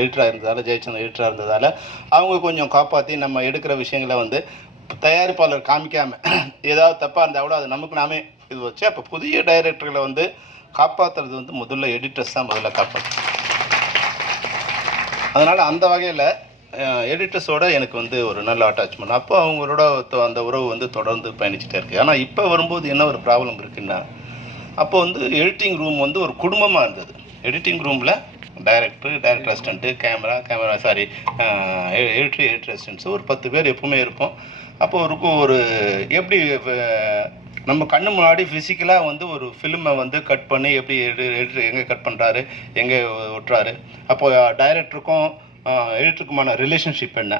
எடிட்டராக இருந்ததால், ஜெயச்சந்திரன் எடிட்டராக இருந்ததால் அவங்க கொஞ்சம் காப்பாற்றி நம்ம எடுக்கிற விஷயங்களை வந்து தயாரிப்பாளர் காமிக்காமல் ஏதாவது தப்பாக இருந்தால் கூட அது நமக்கு நாமே இது வச்சு அப்போ புதிய டைரக்டர்களை வந்து காப்பாற்றுறது வந்து முதல்ல எடிட்டர்ஸ் தான் முதல்ல காப்பாற்று. அதனால் அந்த வகையில் எடிட்டர்ஸோடு எனக்கு வந்து ஒரு நல்ல அட்டாச்மெண்ட். அப்போ அவங்களோட அந்த உறவு வந்து தொடர்ந்து பயணிச்சுட்டே இருக்குது. ஆனால் இப்போ வரும்போது என்ன ஒரு ப்ராப்ளம் இருக்குன்னா, அப்போ வந்து எடிட்டிங் ரூம் வந்து ஒரு குடும்பமாக இருந்தது. எடிட்டிங் ரூமில் டைரக்டர் அசிஸ்டண்ட்டு, எடிட்டர் அசிஸ்டன்ட்ஸு ஒரு 10 பேர் எப்பவுமே இருப்போம். அப்போ ஒரு எப்படி நம்ம கண்ணு முன்னாடி ஃபிசிக்கலாக வந்து ஒரு ஃபிலிமை வந்து கட் பண்ணி எப்படி எடிட்டர் எங்கே கட் பண்ணுறாரு, எங்கே ஒட்டுறாரு, அப்போது டைரக்டருக்கும் எடிட்டருக்குமான ரிலேஷன்ஷிப் என்ன.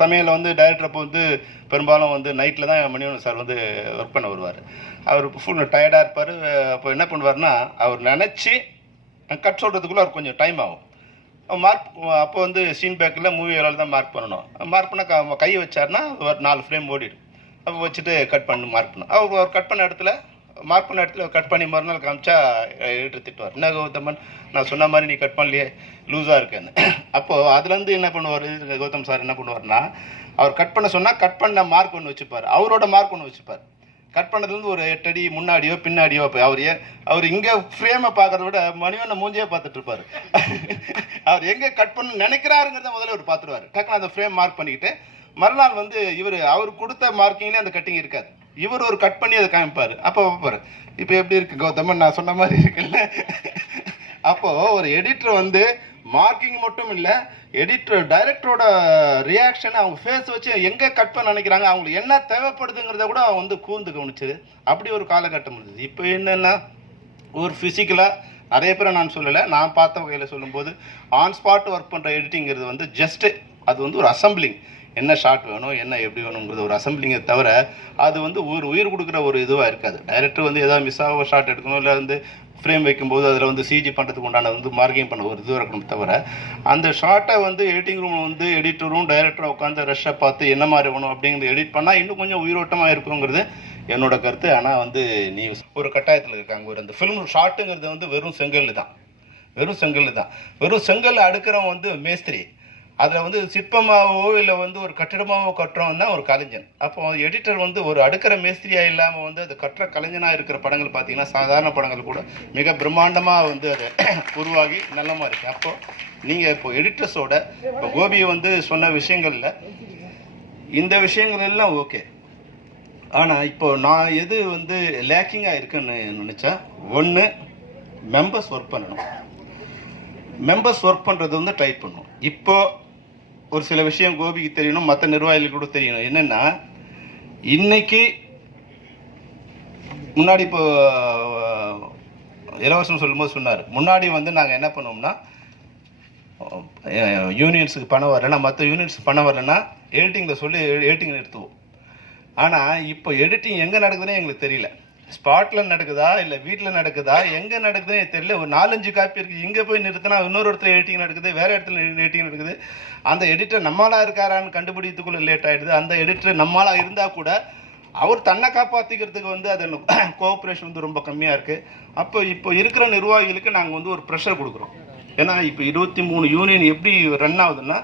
சமையலில் வந்து டைரக்டர் அப்போ வந்து பெரும்பாலும் வந்து நைட்டில் தான் மணிவண்ணன் சார் வந்து ஒர்க் பண்ண வருவார். அவர் ஃபுல் டயர்டாக இருப்பார். அப்போ என்ன பண்ணுவார்னா, அவர் நினச்சி கட் சொல்கிறதுக்குள்ளே அவர் கொஞ்சம் டைம் ஆகும். மார்க் அப்போ வந்து சீன் பேக்கில் மூவி வேலையில் தான் மார்க் பண்ணணும். மார்க் பண்ண கை வச்சார்னா ஒரு 4 ஃப்ரேம் ஓடிடும். அப்போ வச்சுட்டு கட் பண்ணி மார்க் பண்ணணும். அவர் கட் பண்ண இடத்துல மார்க் பண்ண இடத்துல கட் பண்ணி மறுநாள் காமிச்சா எடிட்டர் திட்டுவார், என்ன கௌதமன் நான் சொன்ன மாதிரி நீ கட் பண்ணலையே, லூஸாக இருக்கேன்னு. அப்போது அதுலேருந்து என்ன பண்ணுவார் கௌதம் சார், என்ன பண்ணுவார்னா, அவர் கட் பண்ண சொன்னால் கட் பண்ண மார்க் ஒன்று வச்சுப்பார், அவரோட மார்க் ஒன்று வச்சுப்பார். கட் பண்ணதுலேருந்து ஒரு 8 அடி முன்னாடியோ பின்னாடியோ அவர் இங்கே ஃப்ரேமை பார்க்குறத விட மணிவண்ண மூஞ்சியே பார்த்துட்ருப்பார். அவர் எங்கே கட் பண்ண நினைக்கிறாருங்கிறத முதல்ல அவர் பார்த்துருவார். டக்குன்னு அந்த ஃப்ரேம் மார்க் பண்ணிக்கிட்டு மறுநாள் வந்து அவர் கொடுத்த மார்க்கிங்லேயே அந்த கட்டிங் இருக்காது, இவர் ஒரு கட் பண்ணி அதை காமிப்பார். அப்போ பார்ப்பார், இப்போ எப்படி இருக்குது கௌதமன் நான் சொன்ன மாதிரி இருக்குல்ல. அப்போது ஒரு எடிட்டர் வந்து மார்க்கிங் மட்டும் இல்லை, டைரக்டரோட ரியாக்ஷன் அவங்க ஃபேஸ் வச்சு எங்கே கட் பண்ண நினைக்கிறாங்க, அவங்களுக்கு என்ன தேவைப்படுதுங்கிறத கூட அவங்க வந்து கூர்ந்து கவனிச்சது. அப்படி ஒரு காலகட்டம் இருந்தது. இப்போ என்னென்னா ஒரு ஃபிசிக்கலாக நிறைய பேரை நான் சொல்லலை, நான் பார்த்த வகையில் சொல்லும்போது ஆன் ஸ்பாட் ஒர்க் பண்ணுற எடிட்டிங்கிறது வந்து ஜஸ்ட்டு அது வந்து ஒரு அசம்பிளிங், என்ன ஷாட் வேணும் என்ன எப்படி வேணுங்கிறது ஒரு அசம்பிளிங்கை தவிர அது வந்து உயிர் கொடுக்குற ஒரு இதுவாக இருக்காது. டைரக்டர் வந்து ஏதாவது மிஸ் ஆக ஷாட் எடுக்கணும், இல்லை வந்து ஃப்ரேம் வைக்கும்போது அதில் வந்து சிஜி பண்ணுறதுக்கு உண்டான வந்து மார்க்கிங் பண்ண ஒரு இதுவாக இருக்கணும். தவிர அந்த ஷார்ட்டை வந்து எடிட்டிங் ரூமில் வந்து எடிட்டரும் டைரக்டரும் உட்காந்து ரஷ்ஷை பார்த்து என்ன மாதிரி வேணும் அப்படிங்கிறது எடிட் பண்ணால் இன்னும் கொஞ்சம் உயிரோட்டமாக இருக்குங்கிறது என்னோட கருத்து. ஆனால் வந்து நீ ஒரு கட்டாயத்தில் இருக்காங்க. ஒரு அந்த ஃபிலிம் ஷார்ட்டுங்கிறது வந்து வெறும் செங்கல் தான். வெறும் செங்கல் அடுக்கிறவன் வந்து மேஸ்திரி, அதில் வந்து சிற்பமாகவோ இல்லை வந்து ஒரு கட்டிடமாகவோ கட்டுறவன் தான் ஒரு கலைஞன். அப்போ எடிட்டர் வந்து ஒரு அடுக்கிற மேஸ்திரியாக இல்லாமல் வந்து அது கட்டுற கலைஞனாக இருக்கிற படங்கள் பார்த்திங்கன்னா சாதாரண படங்கள் கூட மிக பிரம்மாண்டமாக வந்து அதை உருவாகி நல்லமாக இருக்குது. அப்போது நீங்கள் இப்போ எடிட்டர்ஸோட இப்போ கோபியை வந்து சொன்ன விஷயங்களில் இந்த விஷயங்கள் எல்லாம் ஓகே. ஆனால் இப்போது நான் எது வந்து லேக்கிங்காக இருக்குன்னு நினச்சா, ஒன்று மெம்பர்ஸ் ஒர்க் பண்ணணும். மெம்பர்ஸ் ஒர்க் பண்ணுறது வந்து டைப் பண்ணணும். இப்போது ஒரு சில விஷயம் கோபிக்கு தெரியணும், மற்ற நிர்வாகிகளுக்கு கூட தெரியணும். என்னென்னா இன்னைக்கு முன்னாடி இப்போ இலவசம் சொல்லும்போது சொன்னார், முன்னாடி வந்து நாங்கள் என்ன பண்ணுவோம்னா யூனியன்ஸுக்கு பணம் வரலைன்னா, மற்ற யூனியன்ஸுக்கு பணம் வரலைன்னா எடிட்டிங்கில் சொல்லி எடிட்டிங் நிறுத்துவோம். ஆனால் இப்போ எடிட்டிங் எங்கே நடக்குதுன்னே எங்களுக்கு தெரியல. ஸ்பாட்டில் நடக்குதா இல்லை வீட்டில் நடக்குதா எங்கே நடக்குதுன்னு எனக்கு தெரியல. ஒரு 4-5 காப்பி இருக்குது, இங்கே போய் நிறுத்தினா இன்னொரு இடத்துல எடிட்டிங் நடக்குது, வேறு இடத்துல எடிட்டிங் நடக்குது. அந்த எடிட்டர் நம்மளாக இருக்காரான்னு கண்டுபிடித்துக்குள்ளே லேட் ஆகிடுது. அந்த எடிட்டர் நம்மளாக இருந்தால் கூட அவர் தன்னை காப்பாற்றிக்கிறதுக்கு வந்து அது கோஆப்ரேஷன் வந்து ரொம்ப கம்மியாக இருக்குது. இப்போ இருக்கிற நிர்வாகிகளுக்கு நாங்கள் வந்து ஒரு ப்ரெஷர் கொடுக்குறோம். ஏன்னா இப்போ 23 யூனியன் எப்படி ரன் ஆகுதுன்னா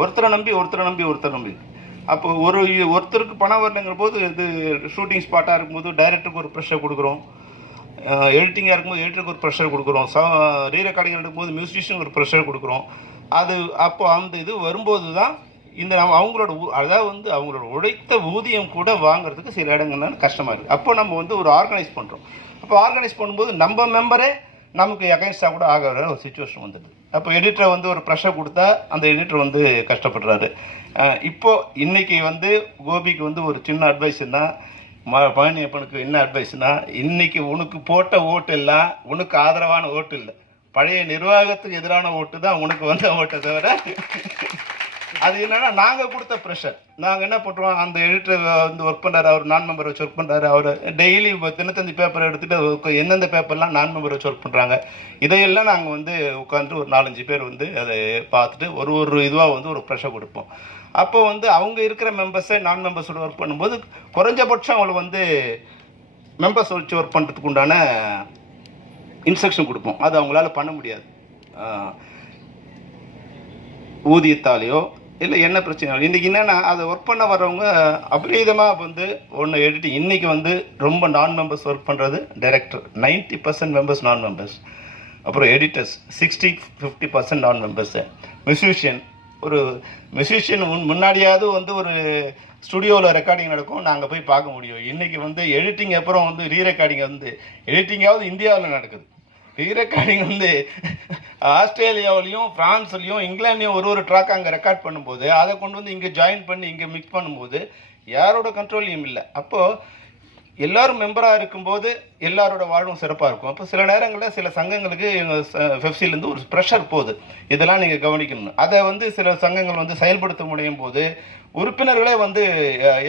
ஒருத்தரை நம்பி அப்போ ஒருத்தருக்கு பணம் வரலைங்கிற போது இது ஷூட்டிங் ஸ்பாட்டாக இருக்கும்போது டைரக்டருக்கு ஒரு ப்ரெஷர் கொடுக்குறோம், எடிட்டிங்காக இருக்கும்போது எடிட்டருக்கு ஒரு ப்ரெஷர் கொடுக்குறோம், ரீரெக்கார்டிங் எடுக்கும்போது மியூசிஷியனுக்கு ஒரு ப்ரெஷர் கொடுக்குறோம். அது அப்போ அந்த இது வரும்போது தான் இந்த அவங்களோட உழைத்த ஊதியம் கூட வாங்குறதுக்கு சில இடங்கள்லாம் கஷ்டமாக இருக்குது. அப்போ நம்ம வந்து ஒரு ஆர்கனைஸ் பண்ணுறோம். அப்போ ஆர்கனைஸ் பண்ணும்போது நம்ம மெம்பரே நமக்கு எகைன்ஸ்டாக கூட ஆகிற ஒரு சுச்சுவேஷன் வந்துடுது. அப்போ எடிட்டரை வந்து ஒரு ப்ரெஷர் கொடுத்தா அந்த எடிட்டர் வந்து கஷ்டப்படுறாரு. இப்போது இன்றைக்கி வந்து கோபிக்கு வந்து ஒரு சின்ன அட்வைஸ்னா, பழனியப்பனுக்கு என்ன அட்வைஸ்னா, இன்றைக்கி உனக்கு போட்ட ஓட்டு எல்லாம் உனக்கு ஆதரவான ஓட்டு இல்லை, பழைய நிர்வாகத்துக்கு எதிரான ஓட்டு தான் உனக்கு வந்த ஓட்டை தவிர அது என்னென்னா நாங்கள் கொடுத்த ப்ரெஷர். நாங்கள் என்ன பண்ணுறோம், அந்த எடிட்டர் வந்து ஒர்க் பண்ணுறாரு, அவர் நான் மெம்பர் வச்சு ஒர்க் பண்ணுறாரு. அவர் டெய்லி 95 பேப்பரை எடுத்துகிட்டு எந்தெந்த பேப்பர்லாம் நான் மெம்பர் வச்சு ஒர்க் பண்ணுறாங்க, இதையெல்லாம் நாங்கள் வந்து உட்காந்து ஒரு 4-5 பேர் வந்து அதை பார்த்துட்டு ஒரு இதுவாக வந்து ஒரு ப்ரெஷர் கொடுப்போம். அப்போ வந்து அவங்க இருக்கிற மெம்பர்ஸை நான் மெம்பர்ஸோட ஒர்க் பண்ணும்போது குறைஞ்சபட்சம் அவங்களை வந்து மெம்பர்ஸ் வச்சு ஒர்க் பண்ணுறதுக்கு உண்டான இன்ஸ்ட்ரக்ஷன் கொடுப்போம். அது அவங்களால பண்ண முடியாது. ஊதியத்தாலேயோ இல்லை என்ன பிரச்சனை இன்றைக்கி என்னென்னா அதை ஒர்க் பண்ண வர்றவங்க அபரீதமாக வந்து ஒன்று எடிட்டிங் இன்றைக்கி வந்து ரொம்ப நான் மெம்பர்ஸ் ஒர்க் பண்ணுறது டைரக்டர் 90% மெம்பர்ஸ் நான் மெம்பர்ஸ், அப்புறம் எடிட்டர்ஸ் 50% நான் மெம்பர்ஸு, மியூசிஷியன் ஒரு மியூசிஷியன் முன்னாடியாவது வந்து ஒரு ஸ்டுடியோவில் ரெக்கார்டிங் நடக்கும், நாங்கள் போய் பார்க்க முடியும். இன்றைக்கி வந்து எடிட்டிங் அப்புறம் வந்து ரீரெக்கார்டிங் வந்து எடிட்டிங்காவது இந்தியாவில் நடக்குது, ரீரெக்கார்டிங் வந்து ஆஸ்திரேலியாவிலையும் ஃப்ரான்ஸ்லையும் இங்கிலாண்ட்லையும் ஒரு ட்ராக் அங்கே ரெக்கார்ட் பண்ணும்போது அதை கொண்டு வந்து இங்கே ஜாயின் பண்ணி இங்கே மிக்ஸ் பண்ணும்போது யாரோட கண்ட்ரோல்லையும் இல்லை. அப்போது எல்லோரும் மெம்பராக இருக்கும்போது எல்லாரோட வாழ்வும் சிறப்பாக இருக்கும். அப்போ சில நேரங்களில் சில சங்கங்களுக்கு எங்கள் ஃபெஃப்சிலேருந்து ஒரு ப்ரெஷர் போகுது, இதெல்லாம் நீங்கள் கவனிக்கணும். அதை வந்து சில சங்கங்கள் வந்து செயல்படுத்த முடியும் போது உறுப்பினர்களே வந்து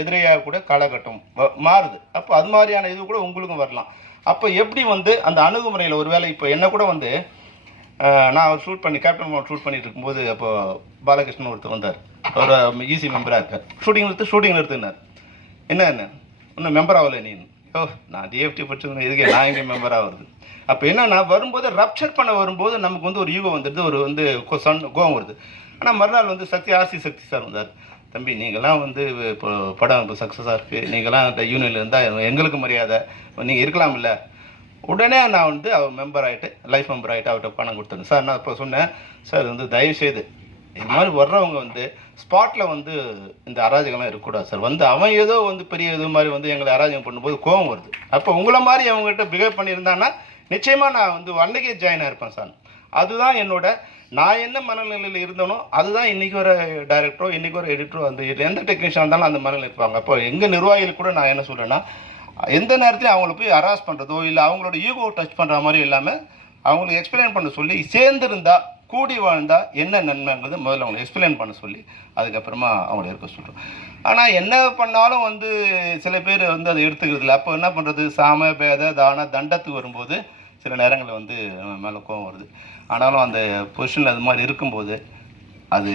எதிரியாக கூட காலகட்டம் மாறுது. அப்போ அது மாதிரியான இது கூட உங்களுக்கும் வரலாம். அப்போ எப்படி வந்து அந்த அணுகுமுறையில் ஒரு வேளை இப்போ என்ன கூட வந்து நான் ஷூட் பண்ணி கேப்டன் மோகன் ஷூட் பண்ணிட்டு இருக்கும்போது அப்போ பாலகிருஷ்ணன் ஒருத்தர் வந்தார், ஒரு ஈஸி மெம்பராக இருக்கார். ஷூட்டிங் நிறுத்தினார். என்ன இன்னும் மெம்பர் ஆகலை நீ? நான் டிஎஃப்டி படிச்சிருந்தேன், இதுக்கே நான் எங்கே மெம்பர் ஆகுறது? அப்போ என்னன்னா வரும்போது ரப்சர் பண்ண வரும்போது நமக்கு வந்து ஒரு ஈகோ வந்துடுது, ஒரு வந்து கோவம் வருது. ஆனால் மறுநாள் வந்து சக்தி சார் வந்தார். தம்பி நீங்கள்லாம் வந்து இப்போ படம் இப்போ சக்ஸஸாக இருக்குது, நீங்கள்லாம் இந்த யூனியனில் இருந்தால் எங்களுக்கு மரியாதை, நீங்கள் இருக்கலாம் இல்லை. உடனே நான் வந்து அவர் மெம்பர் ஆகிட்டு லைஃப் மெம்பர் ஆகிட்டு அவர்கிட்ட பணம் கொடுத்தேன். சார் நான் இப்போ சொன்னேன், சார் வந்து தயவுசெய்து இது மாதிரி வர்றவங்க வந்து ஸ்பாட்டில் வந்து இந்த அராஜகம்லாம் இருக்கக்கூடாது சார். வந்து அவன் ஏதோ வந்து பெரிய இது மாதிரி வந்து எங்களை அராஜகம் பண்ணும்போது கோவம் வருது. அப்போ உங்களை மாதிரி அவங்ககிட்ட பிஹேவ் பண்ணியிருந்தான்னா நிச்சயமாக நான் வந்து அன்னைக்கே ஜாயின் ஆகிருப்பேன் சார். அதுதான் என்னோட நான் என்ன மனநிலையில் இருந்தனோ அதுதான் இன்றைக்கி ஒரு டைரக்டரோ இன்றைக்கி ஒரு எடிட்டரோ அந்த எந்த டெக்னீஷியன் இருந்தாலும் அந்த மனநிலை இருப்பாங்க. அப்போ எங்கள் நிர்வாகிகள் கூட நான் என்ன சொல்கிறேன்னா, எந்த நேரத்துலையும் அவங்கள போய் ஹராஸ் பண்ணுறதோ இல்லை அவங்களோட ஈகோ டச் பண்ணுற மாதிரி இல்லாமல் அவங்களுக்கு எக்ஸ்பிளைன் பண்ண சொல்லி சேர்ந்துருந்தா கூடி வாழ்ந்தா என்ன நன்மைங்கிறது முதல்ல அவங்களை எக்ஸ்பிளைன் பண்ண சொல்லி அதுக்கப்புறமா அவங்கள இருக்க சொல்கிறோம். ஆனால் என்ன பண்ணாலும் வந்து சில பேர் வந்து அதை எடுத்துக்கிறது இல்லை. அப்போ என்ன பண்ணுறது, சாம பேத தான தண்டத்துக்கு வரும்போது சில நேரங்களில் வந்து மேலே கோவம் வருது. ஆனாலும் அந்த பொசிஷனில் அது மாதிரி இருக்கும்போது அது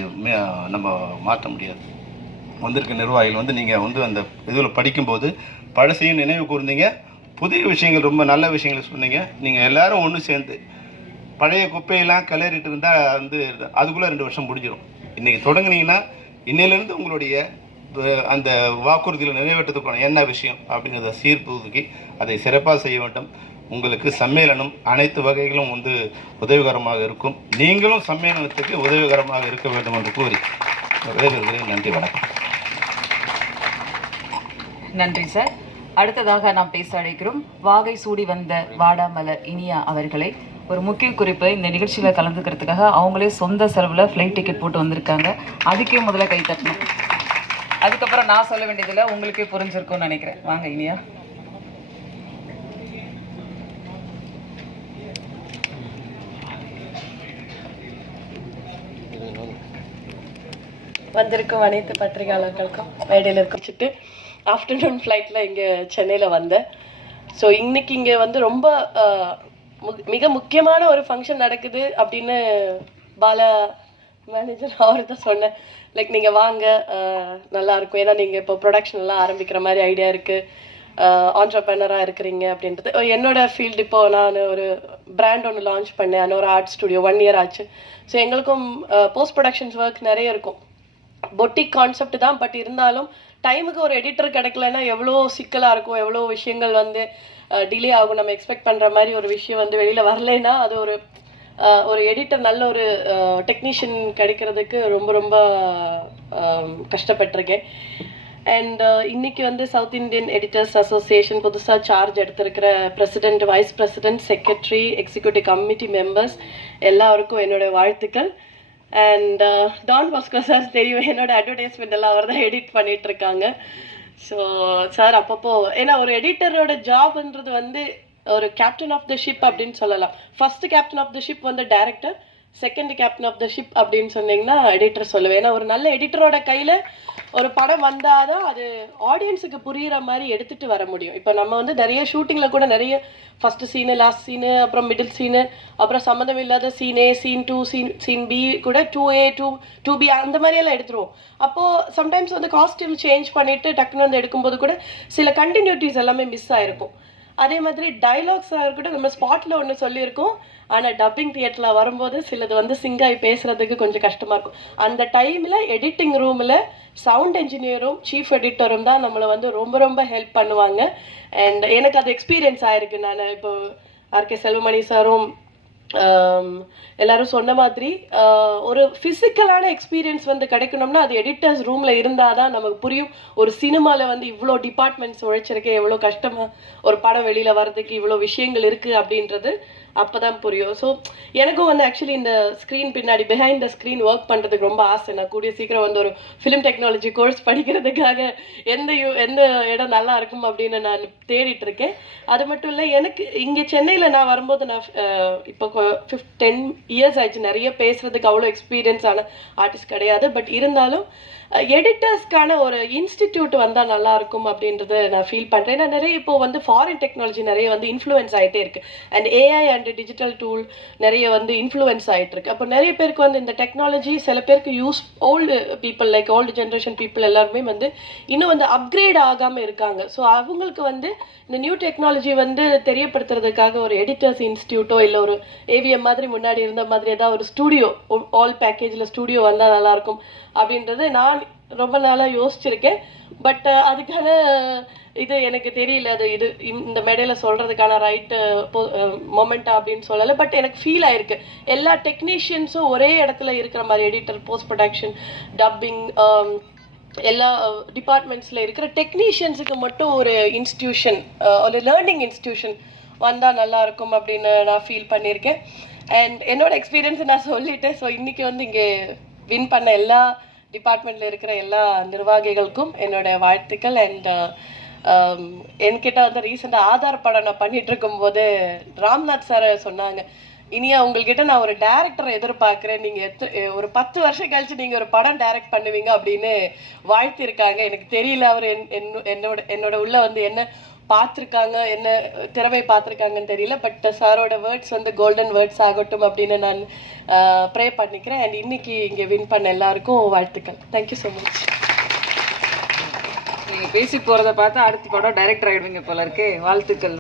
நம்ம மாற்ற முடியாது. வந்திருக்க நிர்வாகிகள் வந்து நீங்கள் வந்து அந்த இதில் படிக்கும்போது பழசையும் நினைவு கூர்ந்தீங்க, புதிய விஷயங்கள் ரொம்ப நல்ல விஷயங்களை சொன்னீங்க. நீங்கள் எல்லோரும் ஒன்று சேர்ந்து பழைய குப்பையெல்லாம் கிளறிட்டு இருந்தால் வந்து அதுக்குள்ளே 2 வருஷம் முடிஞ்சிடும். இன்றைக்கி தொடங்குனீங்கன்னா இன்னிலேருந்து உங்களுடைய அந்த வாக்குறுதியில் நிறைவேற்றத்துக்கான என்ன விஷயம் அப்படிங்கிறத சீர்தூக்கி அதை சிறப்பாக செய்ய வேண்டும். உங்களுக்கு சம்மேளனம் அனைத்து வகைகளும் வந்து உதவிகரமாக இருக்கும். நீங்களும் சம்மேளனத்துக்கு உதவிகரமாக இருக்க வேண்டும் என்று கூறி விடைபெறுகிறேன். நன்றி, வணக்கம். நன்றி சார். அடுத்ததாக நாம் பேச அழைக்கிறோம் வாகை சூடி வந்த வாடாமலர் இனியா அவர்களை. ஒரு முக்கிய குறிப்பு, இந்த நிகழ்ச்சியில் கலந்துக்கிறதுக்காக அவங்களே சொந்த செலவில் ஃப்ளைட் டிக்கெட் போட்டு வந்திருக்காங்க. அதுக்கே முதல்ல கை தட்டணும். அதுக்கப்புறம் நான் சொல்ல வேண்டியதில்லை, உங்களுக்கே புரிஞ்சிருக்கும்னு நினைக்கிறேன். வாங்க இனியா. வந்திருக்கும் அனைத்து பத்திரிகையாளர்களுக்கும் மேடையில் வச்சுட்டு ஆஃப்டர்நூன் ஃப்ளைட்டில் இங்கே சென்னையில் வந்தேன். ஸோ இன்னைக்கு இங்கே வந்து ரொம்ப மிக முக்கியமான ஒரு ஃபங்க்ஷன் நடக்குது அப்படின்னு பாலா மேனேஜர் அவர் தான் சொன்னேன். லைக் நீங்கள் வாங்க, நல்லாயிருக்கும். ஏன்னா நீங்கள் இப்போ ப்ரொடக்ஷன்லாம் ஆரம்பிக்கிற மாதிரி ஐடியா இருக்குது, ஆண்டர்ப்ரனராக இருக்கிறீங்க அப்படின்றது. என்னோட ஃபீல்டு இப்போது நான் ஒரு பிராண்ட் ஒன்று லான்ச் பண்ணேன், இன்னொரு ஆர்ட் ஸ்டுடியோ 1 இயர் ஆச்சு. ஸோ எங்களுக்கும் போஸ்ட் ப்ரொடக்ஷன்ஸ் ஒர்க் நிறைய இருக்கும். பொட்டிக் கான்செப்ட் தான், பட் இருந்தாலும் டைமுக்கு ஒரு எடிட்டர் கிடைக்கலன்னா எவ்வளோ சிக்கலாக இருக்கும், எவ்வளோ விஷயங்கள் வந்து டிலே ஆகும். நம்ம எக்ஸ்பெக்ட் பண்ணுற மாதிரி ஒரு விஷயம் வந்து வெளியில் வரலைன்னா அது ஒரு எடிட்டர் நல்ல ஒரு டெக்னீஷியன் கிடைக்கிறதுக்கு ரொம்ப ரொம்ப கஷ்டப்பட்டிருக்கேன். அண்ட் இன்னைக்கு வந்து சவுத் இந்தியன் எடிட்டர்ஸ் அசோசியேஷன் புதுசாக சார்ஜ் எடுத்திருக்கிற president, vice president, secretary, executive committee members எல்லாருக்கும் என்னோட வாழ்த்துக்கள். அண்ட் டான் பாஸ்கோ சார் தெரியும், என்னோட அட்வர்டைஸ்மெண்ட் எல்லாம் அவர் தான் எடிட் பண்ணிட்டு இருக்காங்க. ஸோ சார் அப்பப்போ, ஏன்னா ஒரு எடிட்டரோட ஜாப்ன்றது வந்து ஒரு கேப்டன் ஆஃப் த ஷிப் அப்படின்னு சொல்லலாம். First captain of the ship வந்து director, second captain of the ship அப்படின்னு சொன்னீங்கன்னா எடிட்டர் சொல்லுவேன். ஏன்னா ஒரு நல்ல எடிட்டரோட கையில் ஒரு படம் வந்தாதான் அது ஆடியன்ஸுக்கு புரிகிற மாதிரி எடுத்துகிட்டு வர முடியும். இப்போ நம்ம வந்து நிறைய ஷூட்டிங்கில் கூட நிறைய ஃபஸ்ட்டு சீனு, லாஸ்ட் சீனு, அப்புறம் மிடில் சீனு, அப்புறம் சம்மந்தம் இல்லாத scene A, scene 2, scene B கூட 2A, 2B அந்த மாதிரியெல்லாம் எடுத்துருவோம். அப்போது சம்டைம்ஸ் வந்து காஸ்டியூம் சேஞ்ச் பண்ணிவிட்டு டக்குன்னு வந்து எடுக்கும்போது கூட சில கண்டினியூட்டிஸ் எல்லாமே மிஸ் ஆகிருக்கும். அதே மாதிரி டைலாக்ஸாக இருக்கட்டும், நம்ம ஸ்பாட்டில் ஒன்று சொல்லியிருக்கோம், ஆனால் டப்பிங் தியேட்டரில் வரும்போது சிலது வந்து சிங்காய் பேசுகிறதுக்கு கொஞ்சம் கஷ்டமாக இருக்கும். அந்த டைமில் எடிட்டிங் ரூமில் சவுண்ட் என்ஜினியரும் சீஃப் எடிட்டரும் தான் நம்மளை வந்து ரொம்ப ரொம்ப ஹெல்ப் பண்ணுவாங்க. அண்ட் எனக்கு அது எக்ஸ்பீரியன்ஸ் ஆயிருக்கு. நான் இப்போ ஆர்கே செல்வமணி சாரும் எல்லாரும் சொன்ன மாதிரி ஒரு ஃபிசிக்கலான எக்ஸ்பீரியன்ஸ் வந்து கிடைக்கணும்னா அது எடிட்டர்ஸ் ரூமில் இருந்தால் தான் நமக்கு புரியும். ஒரு சினிமாவில் வந்து இவ்வளோ டிபார்ட்மெண்ட்ஸ் உழைச்சிருக்கேன், எவ்வளோ கஷ்டமாக ஒரு படம் வெளியில் வர்றதுக்கு இவ்வளோ விஷயங்கள் இருக்குது அப்படின்றது அப்போ தான் புரியும். ஸோ எனக்கும் வந்து ஆக்சுவலி இந்த ஸ்க்ரீன் பின்னாடி பிஹைண்ட் த ஸ்க்ரீன் ஒர்க் பண்ணுறதுக்கு ரொம்ப ஆசை. நான் கூடிய சீக்கிரம் வந்து ஒரு ஃபிலிம் டெக்னாலஜி கோர்ஸ் படிக்கிறதுக்காக எந்த இடம் நல்லா இருக்கும் அப்படின்னு நான் தேடிட்டு இருக்கேன். அது மட்டும் இல்லை, எனக்கு இங்கே சென்னையில் நான் வரும்போது நான் இப்போ 10 இயர்ஸ் ஆயிடுச்சு. நிறைய பேசுறதுக்கு அவ்வளோ எக்ஸ்பீரியன்ஸ் ஆன ஆர்டிஸ்ட் கிடையாது. பட் இருந்தாலும் எடிட்டர்ஸ்க்கான ஒரு இன்ஸ்டிடியூட் வந்தால் நல்லா இருக்கும் அப்படின்றத நான் ஃபீல் பண்ணுறேன். ஏன்னா நிறைய இப்போ வந்து ஃபாரின் டெக்னாலஜி நிறைய வந்து இன்ஃப்ளூயன்ஸ் ஆகிட்டே இருக்கு. And AI and digital tool நிறைய வந்து இன்ஃப்ளூயன்ஸ் ஆகிட்டு இருக்கு. அப்போ நிறைய பேருக்கு வந்து இந்த டெக்னாலஜி சில பேருக்கு old people like old generation people எல்லாருமே வந்து இன்னும் வந்து அப்கிரேட் ஆகாமல் இருக்காங்க. ஸோ அவங்களுக்கு வந்து இந்த நியூ டெக்னாலஜி வந்து தெரியப்படுத்துறதுக்காக ஒரு எடிட்டர்ஸ் இன்ஸ்டியூட்டோ இல்லை ஒரு ஏவிஎம் மாதிரி முன்னாடி இருந்த மாதிரி ஏதாவது ஒரு ஸ்டூடியோ, ஆல் பேக்கேஜில் ஸ்டூடியோ வந்தால் நல்லாயிருக்கும் அப்படின்றது நான் ரொம்ப நாளாக யோசிச்சிருக்கேன். பட் அதுக்கான இது எனக்கு தெரியல, அது இது இந்த மேடையில் சொல்கிறதுக்கான ரைட்டு மொமெண்ட்டா அப்படின்னு சொல்லலை. பட் எனக்கு ஃபீல் ஆயிருக்கு எல்லா டெக்னீஷியன்ஸும் ஒரே இடத்துல இருக்கிற மாதிரி, எடிட்டர், போஸ்ட் ப்ரொடக்ஷன், டப்பிங், எல்லா டிபார்ட்மெண்ட்ஸில் இருக்கிற டெக்னீஷியன்ஸுக்கு மட்டும் ஒரு இன்ஸ்டியூஷன், ஒரு லேர்னிங் இன்ஸ்டியூஷன் வந்தால் நல்லாயிருக்கும் அப்படின்னு நான் ஃபீல் பண்ணியிருக்கேன். அண்ட் என்னோட எக்ஸ்பீரியன்ஸை நான் சொல்லிட்டேன். ஸோ இன்றைக்கி வந்து இங்கே வின் பண்ண எல்லா டிபார்ட்மெண்ட்டில் இருக்கிற எல்லா நிர்வாகிகளுக்கும் என்னோட வாழ்த்துக்கள். அண்ட் என்கிட்ட வந்து ரீசெண்டாக ஆதார் படம் நான் பண்ணிட்டு இருக்கும்போது ராம்நாத் சார் சொன்னாங்க, இனியா உங்கள்கிட்ட நான் ஒரு டைரக்டரை எதிர்பார்க்குறேன், நீங்கள் ஒரு 10 வருஷம் கழிச்சு நீங்கள் ஒரு படம் டைரக்ட் பண்ணுவீங்க அப்படின்னு வாழ்த்திருக்காங்க. எனக்கு தெரியல அவர் என்னோட உள்ள வந்து என்ன பார்த்துருக்காங்க, என்ன திறமை பார்த்துருக்காங்கன்னு தெரியல. பட் சாரோட வேர்ட்ஸ் வந்து கோல்டன் வேர்ட்ஸ் ஆகட்டும் அப்படின்னு நான் ப்ரே பண்ணிக்கிறேன். அண்ட் இன்னைக்கு இங்கே வின் பண்ண எல்லாருக்கும் வாழ்த்துக்கள். Thank you so much. நீங்கள் பேசி போகிறத பார்த்தா அடுத்த படம் டைரக்டர் ஆகிடுவீங்க போல இருக்கு. வாழ்த்துக்கள்.